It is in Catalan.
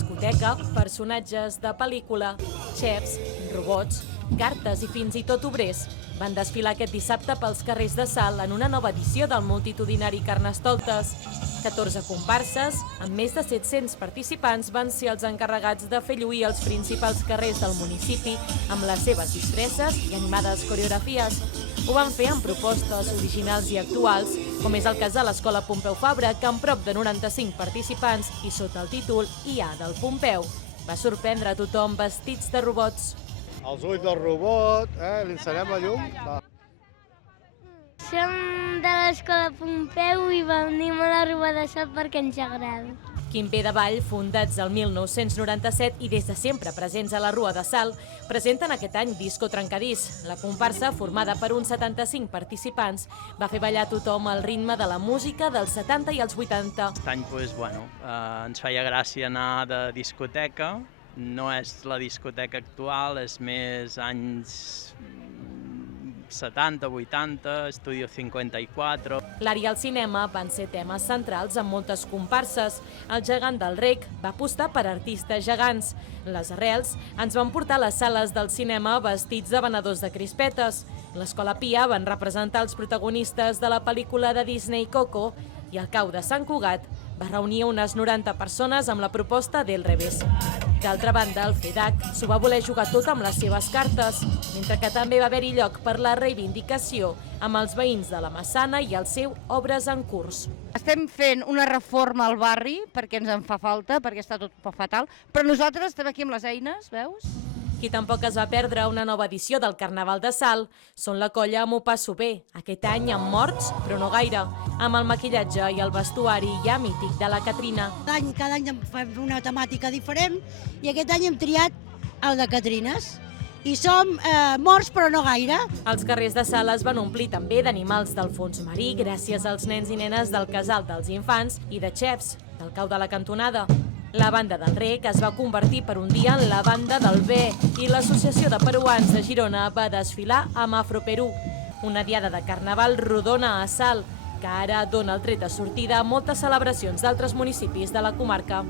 discoteca, personatges de pel·lícula, xefs, robots, cartes i fins i tot obrers van desfilar aquest dissabte pels carrers de Salt en una nova edició del multitudinari Carnestoltes. 14 comparses, amb més de 700 participants, van ser els encarregats de fer lluir els principals carrers del municipi amb les seves disfresses i animades coreografies. Ho van fer amb propostes originals i actuals, com és el cas de l'Escola Pompeu Fabra, que amb prop de 95 participants i sota el títol IA del Pompeu va sorprendre a tothom vestits de robots. Els ulls del robot, li ensenyem la llum. Va. Som de l'Escola Pompeu i venim a la Rua de Salt perquè ens agrada. Quimper de Vall, fundats el 1997 i des de sempre presents a la Rua de Salt, presenten aquest any Disco Trencadís. La comparsa, formada per uns 75 participants, va fer ballar tothom al ritme de la música dels 70 i els 80. Aquest any ens feia gràcia anar de discoteca. No és la discoteca actual, és més anys 70, 80, Estudio 54. L'art i el cinema van ser temes centrals en moltes comparses. El gegant del rec va apostar per artistes gegants. Les arrels ens van portar a les sales del cinema vestits de venedors de crispetes. L'Escola Pia van representar els protagonistes de la pel·lícula de Disney Coco i el Cau de Sant Cugat va reunir unes 90 persones amb la proposta del revés. D'altra banda, el FEDAC s'ho va voler jugar tot amb les seves cartes, mentre que també va haver-hi lloc per la reivindicació amb els veïns de la Massana i el seu Obres en Curs. Estem fent una reforma al barri perquè ens en fa falta, perquè està tot fatal, però nosaltres estem aquí amb les eines, veus? Qui tampoc es va perdre una nova edició del Carnaval de Salt són la colla M'ho passo bé, aquest any amb morts, però no gaire, amb el maquillatge i el vestuari ja mític de la Catrina. Cada any fem una temàtica diferent i aquest any hem triat el de Catrines. I som morts però no gaire. Els carrers de Salt es van omplir també d'animals del fons marí gràcies als nens i nenes del Casal dels Infants i de xefs del Cau de la Cantonada. La banda del rec es va convertir per un dia en la banda del bé i l'Associació de Peruans de Girona va desfilar amb Afroperú, una diada de carnaval rodona a Salt, que ara dona el tret de sortida a moltes celebracions d'altres municipis de la comarca.